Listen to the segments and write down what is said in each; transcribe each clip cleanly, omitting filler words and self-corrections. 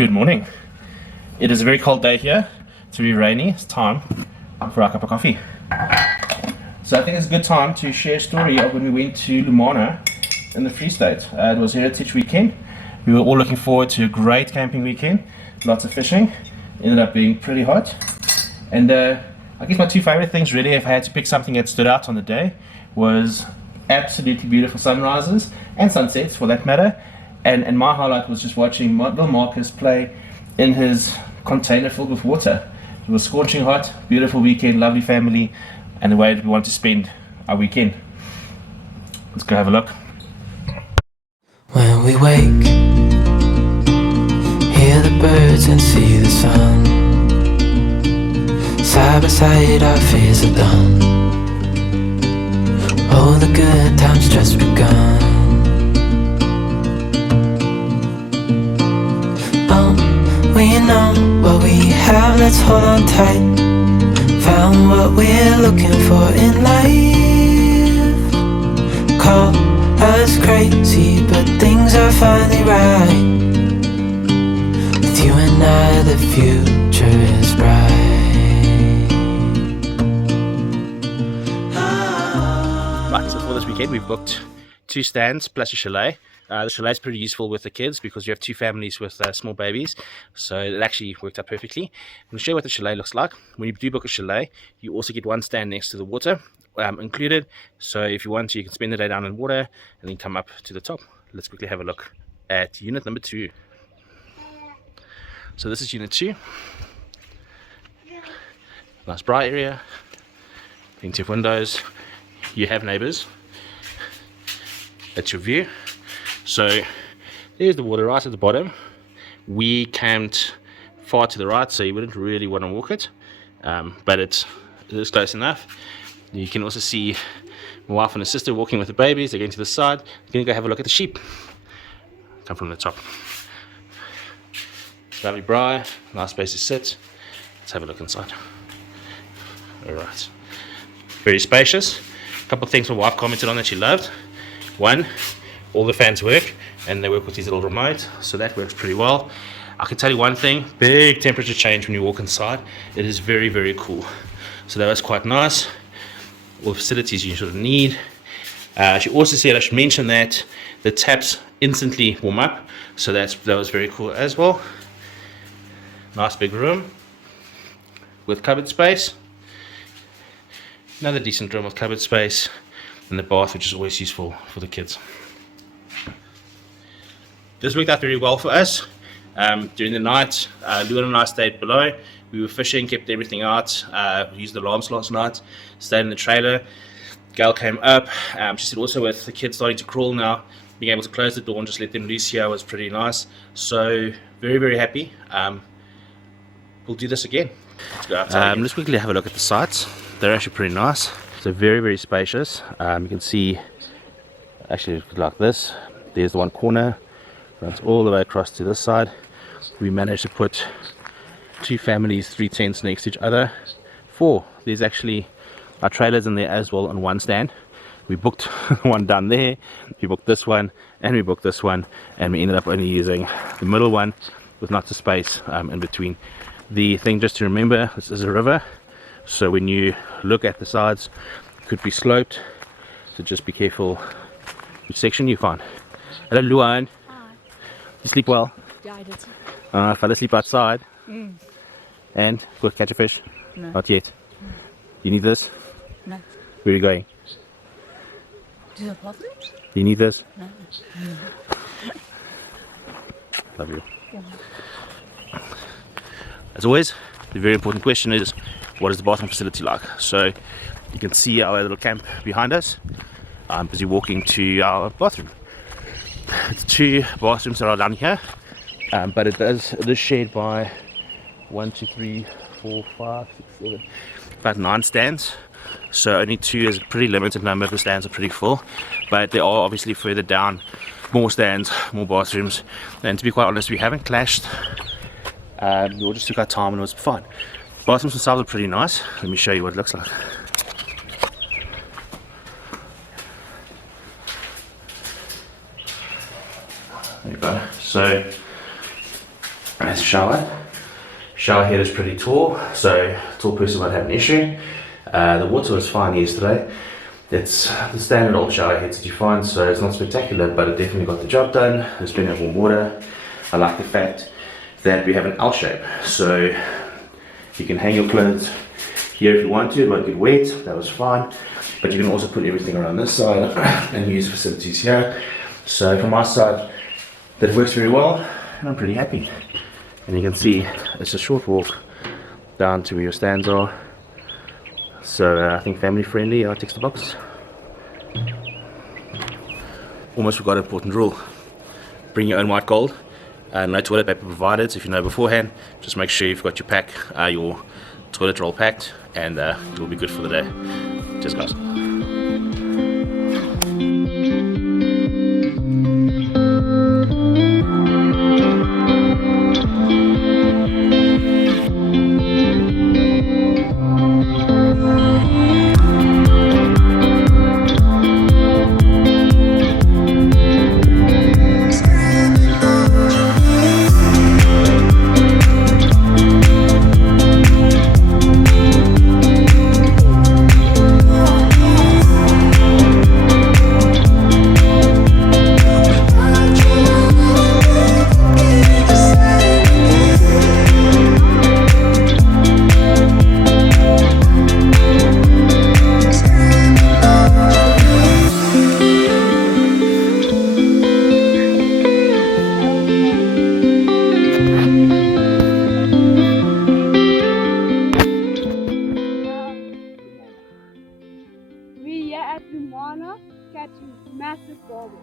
Good morning. It is a very cold day here. It's very rainy. It's time for our cup of coffee. So I think it's a good time to share a story of when we went to Lumana in the Free State. It was Heritage Weekend. We were all looking forward to a great camping weekend. Lots of fishing. Ended up being pretty hot. And I guess my two favorite things really, if I had to pick something that stood out on the day, was absolutely beautiful sunrises and sunsets for that matter. And my highlight was just watching little Markus play in his container filled with water. It was scorching hot, beautiful weekend, lovely family, and the way that we want to spend our weekend. Let's go have a look. When we wake, hear the birds and see the sun. Side by side our fears are done. All the good times just begun. We know what we have, let's hold on tight. Found what we're looking for in life. Call us crazy, but things are finally right. With you and I, the future is bright. Right, so for this weekend we've booked 2 stands plus a chalet. The chalet is pretty useful with the kids because you have 2 families with small babies, so it actually worked out perfectly. I'm going to show you what the chalet looks like. When you do book a chalet, you also get 1 stand next to the water included, so if you want to, you can spend the day down in water and then come up to the top. Let's quickly have a look at unit number 2. So this is unit 2. Nice bright area, plenty of windows. You have neighbours. That's your view. So there's the water right at the bottom. We camped far to the right, so you wouldn't really want to walk it, but it is close enough. You can also see my wife and her sister walking with the babies. They're going to the side. They're going to go have a look at the sheep. Come from the top. Lovely braai, nice place to sit. Let's have a look inside. Alright, very spacious. A couple of things my wife commented on that she loved. One, all the fans work, and they work with these little remote, so that works pretty well. I can tell you one thing, big temperature change when you walk inside. It is very, very cool. So that was quite nice. All the facilities you sort of need. She also said I should mention that the taps instantly warm up, so that was very cool as well. Nice big room with cupboard space. Another decent room with cupboard space, and the bath, which is always useful for the kids. This worked out very well for us. During the night, Luan and I stayed below. We were fishing, kept everything out. We used the alarms last night, stayed in the trailer. Gail came up. She said also with the kids starting to crawl now, being able to close the door and just let them loose here was pretty nice. So very, very happy. We'll do this again. Let's go outside. Let's quickly have a look at the sites. They're actually pretty nice. So very, very spacious. You can see, actually like this. There's the one corner. Runs all the way across to this side. We managed to put 2 families, 3 tents next to each other. 4. There's actually our trailers in there as well on 1 stand. We booked one down there, we booked this one, and we booked this one, and we ended up only using the middle one with lots of space in between. The thing just to remember, this is a river, so when you look at the sides, it could be sloped, so just be careful which section you find. Hello Luan. You sleep well? Yeah, I did. I fell asleep outside. And go catch a fish? No. Not yet. You need this? No. Where are you going? Do you have bathroom? You need this? No. Love you. Yeah. As always, the very important question is, what is the bathroom facility like? So you can see our little camp behind us. I'm busy walking to our bathroom. It's 2 bathrooms that are down here, but it is shared by 1, 2, 3, 4, 5, 6, 7, about 9 stands. So only 2 is a pretty limited number. The stands are pretty full, but there are obviously further down more stands, more bathrooms, and to be quite honest, we haven't clashed. We all just took our time and it was fine. Bathrooms themselves are pretty nice. Let me show you what it looks like. There you go. So There's a shower. Shower head is pretty tall, so a tall person might have an issue. The water was fine yesterday. It's the standard old shower heads that you find, so it's not spectacular, but it definitely got the job done. There's plenty of warm water. I like the fact that we have an L shape, so you can hang your clothes here if you want to. It won't get wet, that was fine, but you can also put everything around this side and use facilities here. So from my side, that works very well, and I'm pretty happy. And you can see it's a short walk down to where your stands are. So I think family friendly, ticks the box. Almost forgot an important rule. Bring your own white gold. No toilet paper provided, so if you know beforehand, just make sure you've got your toilet roll packed, and you'll be good for the day. Cheers guys. We here at Lumana catching massive barbers.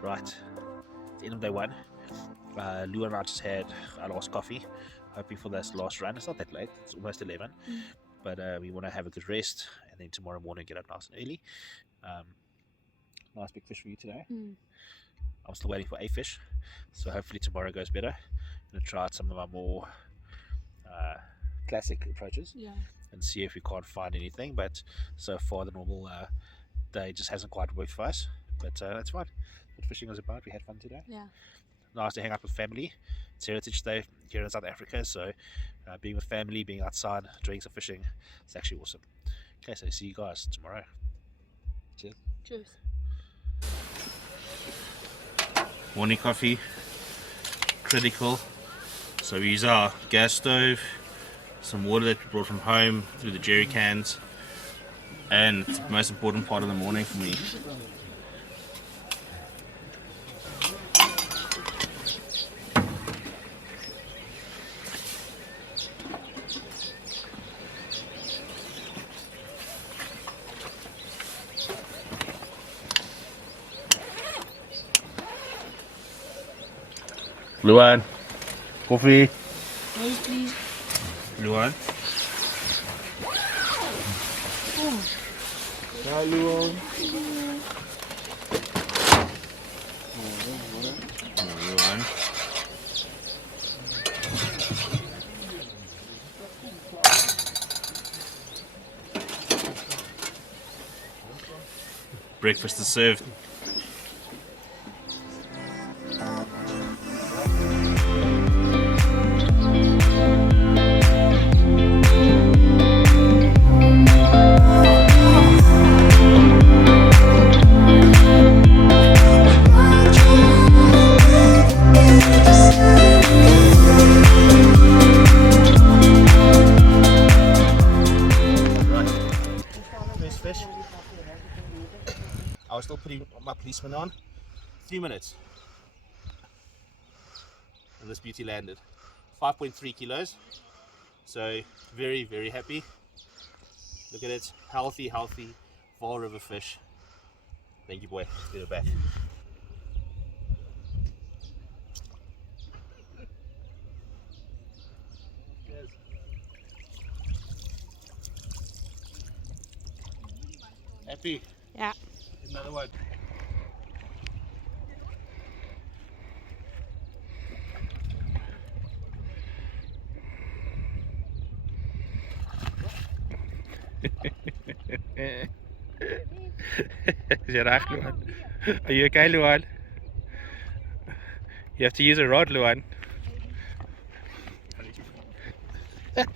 Right, it's the end of day one. Luan and I just had our last coffee, hoping for this last run. It's not that late, it's almost 11, but we want to have a good rest and then tomorrow morning get up nice and early. Nice big fish for you today. I'm still waiting for a fish, so hopefully tomorrow goes better. I'm going to try out some of our more classic approaches and see if we can't find anything, but so far the normal day just hasn't quite worked for us, but that's fine. What fishing was about, we had fun today. Nice to hang out with family. It's Heritage Day here in South Africa, so being with family, being outside, doing some fishing, it's actually awesome. Okay, so see you guys tomorrow. Cheers. Cheers. Morning coffee, critical. So we use our gas stove, some water that we brought from home through the jerry cans, and it's the most important part of the morning for me. Luan, coffee. Maize, please. Luan. Hi, Luan. Luan. Breakfast is served. I was still putting my policeman on. 3 minutes. And this beauty landed. 5.3 kilos. So very, very happy. Look at it. Healthy, healthy Vaal River fish. Thank you, boy. Let's get it back. Cheers. Happy? Yeah. Another one. Is jy reg, Luan? Are you okay, Luan? You have to use a rod, Luan. It's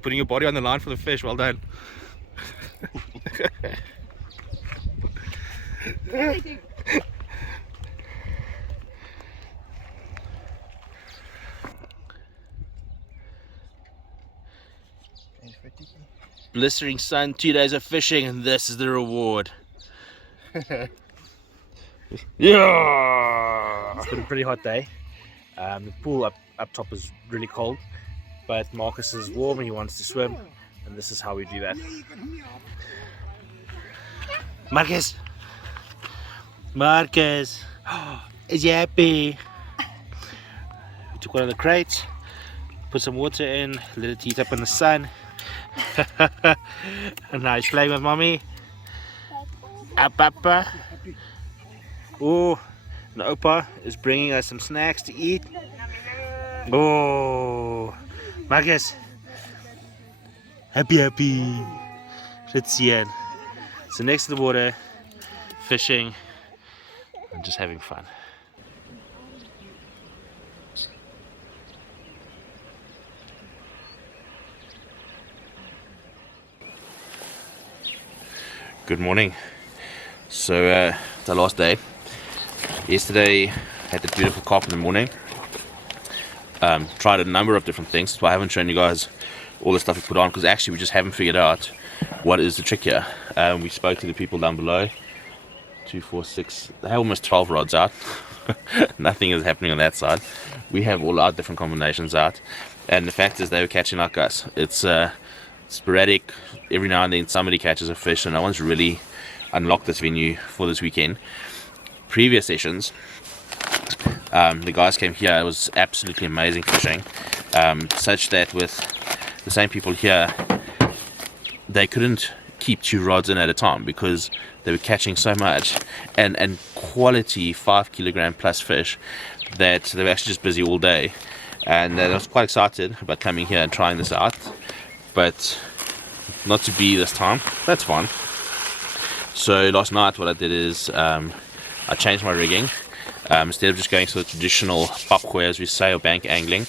putting your body on the line for the fish. Well done. Blistering sun, 2 days of fishing, and this is the reward. Yeah! It's been a pretty hot day. The pool up top is really cold, but Markus is warm and he wants to swim, and this is how we do that. Markus! Markus! Is he happy? We took one of the crates, put some water in, let it heat up in the sun. And now he's playing with mommy. Papa. Oh, and Opa is bringing us some snacks to eat. Oh, Markus. Happy. Let's see it. So next to the water, fishing, and just having fun. Good morning. So the last day. Yesterday had the beautiful carp in the morning. Tried a number of different things, so I haven't shown you guys all the stuff we put on because actually we just haven't figured out what is the trick here. We spoke to the people down below. 2, 4, 6. They have almost 12 rods out. Nothing is happening on that side. We have all our different combinations out, and the fact is they were catching like us. It's sporadic. Every now and then somebody catches a fish, and no one's really unlocked this venue for this weekend. Previous sessions, the guys came here. It was absolutely amazing fishing, such that with the same people here, they couldn't keep 2 rods in at a time because they were catching so much and quality 5 kilogram plus fish that they were actually just busy all day. And I was quite excited about coming here and trying this out, but not to be this time. That's fine. So last night what I did is I changed my rigging. Instead of just going to the traditional popcorn, as we say, or bank angling,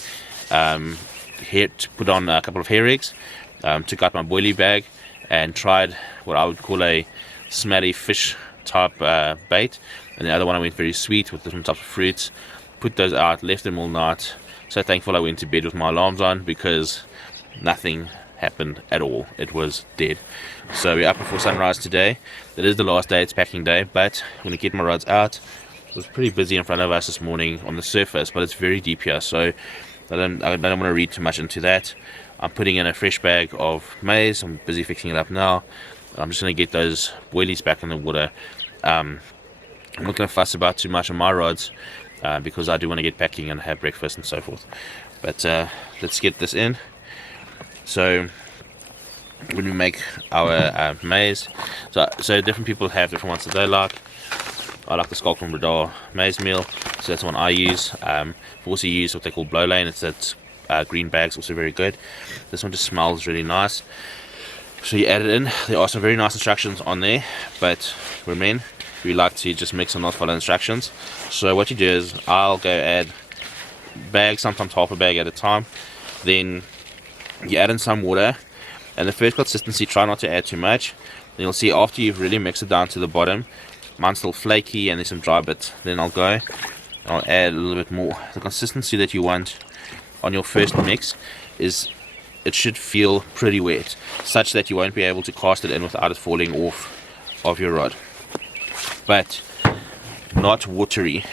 here to put on a couple of hair rigs, took out my boilie bag and tried what I would call a smelly fish type bait, and the other one I went very sweet with different types of fruits. Put those out, left them all night. So thankful I went to bed with my alarms on because nothing happened at all. It was dead. So we're up before sunrise today. It is the last day, it's packing day, but I'm going to get my rods out. It was pretty busy in front of us this morning on the surface, but it's very deep here, so I don't want to read too much into that. I'm putting in a fresh bag of maize. I'm busy fixing it up now. I'm just going to get those boilies back in the water. I'm not going to fuss about too much on my rods because I do want to get packing and have breakfast and so forth. But let's get this in. So when we make our maize, so different people have different ones that they like. I like the Skulk from Bradar maize meal, so that's the one I use. I've also used what they call blow lane. It's that green bag's also very good. This one just smells really nice. So you add it in. There are some very nice instructions on there, but we're men, we like to just mix and not follow instructions. So what you do is I'll go add bag, sometimes half a bag at a time. Then you add in some water, and the first consistency, try not to add too much. Then you'll see after you've really mixed it down to the bottom, mine's still flaky and there's some dry bits. Then I'll add a little bit more. The consistency that you want on your first mix is it should feel pretty wet, such that you won't be able to cast it in without it falling off of your rod, but not watery.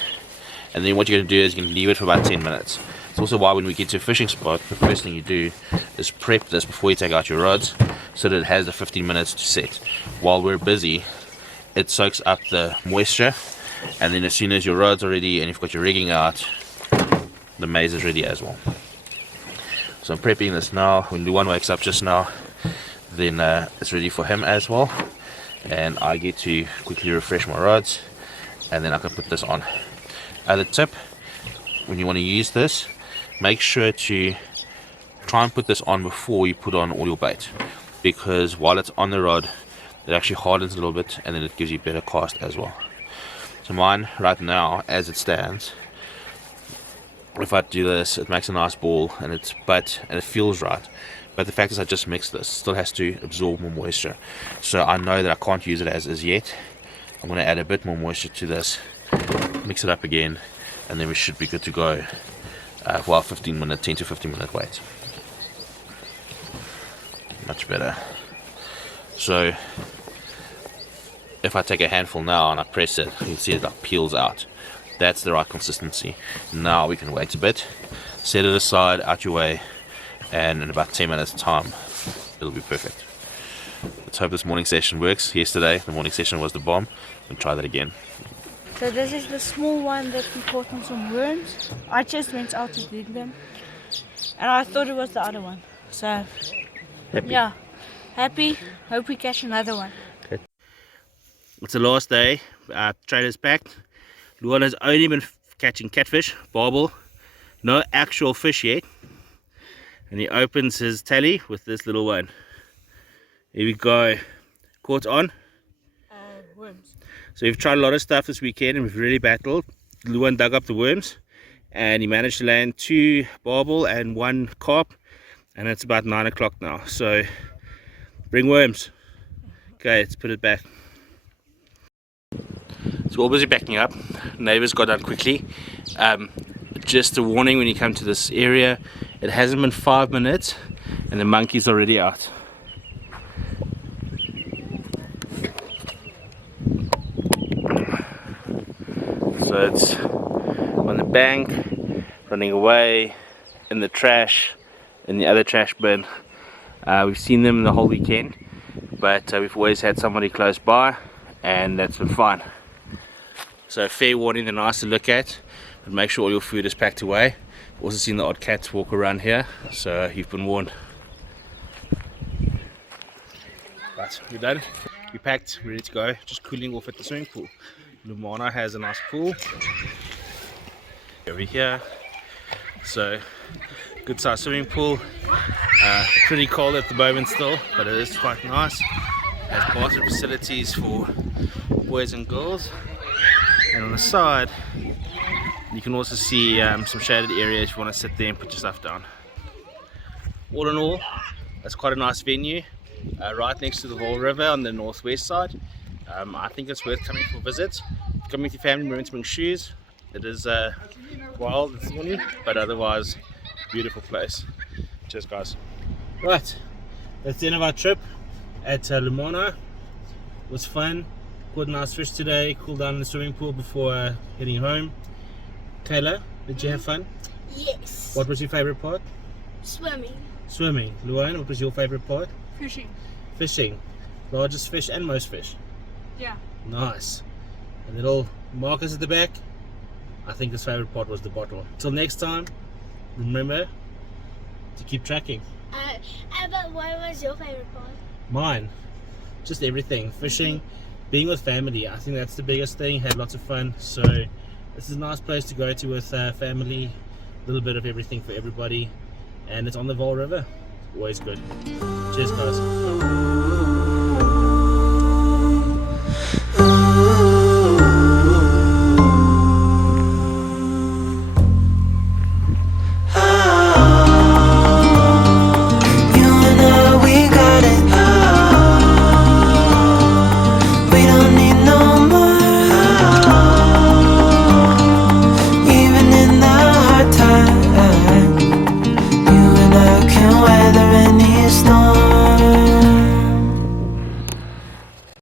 And then what you're going to do is you're going to leave it for about 10 minutes. It's also why when we get to a fishing spot, the first thing you do is prep this before you take out your rods, so that it has the 15 minutes to set. While we're busy, it soaks up the moisture, and then as soon as your rods are ready and you've got your rigging out, the maize is ready as well. So I'm prepping this now. When Luan wakes up just now, then it's ready for him as well, and I get to quickly refresh my rods, and then I can put this on. Other tip, when you want to use this, make sure to try and put this on before you put on all your bait, because while it's on the rod, it actually hardens a little bit, and then it gives you better cast as well. So mine right now, as it stands, if I do this, it makes a nice ball, and it feels right. But the fact is, I just mixed this. It still has to absorb more moisture. So I know that I can't use it as yet. I'm going to add a bit more moisture to this, mix it up again, and then we should be good to go for our 10 to 15 minute wait. Much better. So if I take a handful now and I press it, you can see it like peels out. That's the right consistency. Now we can wait a bit, set it aside, out your way, and in about 10 minutes time it'll be perfect. Let's hope this morning session works. Yesterday the morning session was the bomb, and try that again. So this is the small one that we caught on some worms. I just went out to dig them, and I thought it was the other one. So Happy? yeah, happy. Hope we catch another one. Okay. It's the last day. Trailer's packed. Luan has only been catching catfish, barbel, no actual fish yet. And he opens his tally with this little one. Here we go. Caught on? Worms. So we've tried a lot of stuff this weekend and we've really battled. Luan dug up the worms and he managed to land 2 barbel and 1 carp. And it's about 9 o'clock now. So bring worms. Okay, let's put it back. So we're all busy backing up. Neighbours got done quickly. Just a warning when you come to this area, it hasn't been 5 minutes and the monkey's already out. So it's on the bank, running away, in the trash, in the other trash bin. We've seen them the whole weekend, but we've always had somebody close by, and that's been fine. So fair warning, they're nice to look at, but make sure all your food is packed away. Also seen the odd cats walk around here, so you've been warned. Right, we're done. We packed, ready to go, just cooling off at the swimming pool. Lumana has a nice pool over here, so good sized swimming pool. Pretty cold at the moment still, but it is quite nice. Has bathroom facilities for boys and girls, and on the side you can also see some shaded areas if you want to sit there and put your stuff down. All in all, it's quite a nice venue, right next to the Vaal River on the northwest side. I think it's worth coming for a visit. Come with your family, remember to bring shoes. It is wild this morning, but otherwise beautiful place. Cheers guys. Right, that's the end of our trip at Lumana. It was fun, caught a nice fish today, cooled down in the swimming pool before heading home. Kayla, did you have fun? Yes. What was your favourite part? Swimming. Swimming. Luan, what was your favourite part? Fishing. Fishing. Largest fish and most fish. Yeah. Nice. And little Markus at the back, I think his favourite part was the bottle. Till next time, remember to keep tracking. But what was your favourite part? Mine, just everything. Fishing, being with family, I think that's the biggest thing. Had lots of fun. So this is a nice place to go to with family. A little bit of everything for everybody. And it's on the Vaal River. Always good. Cheers guys.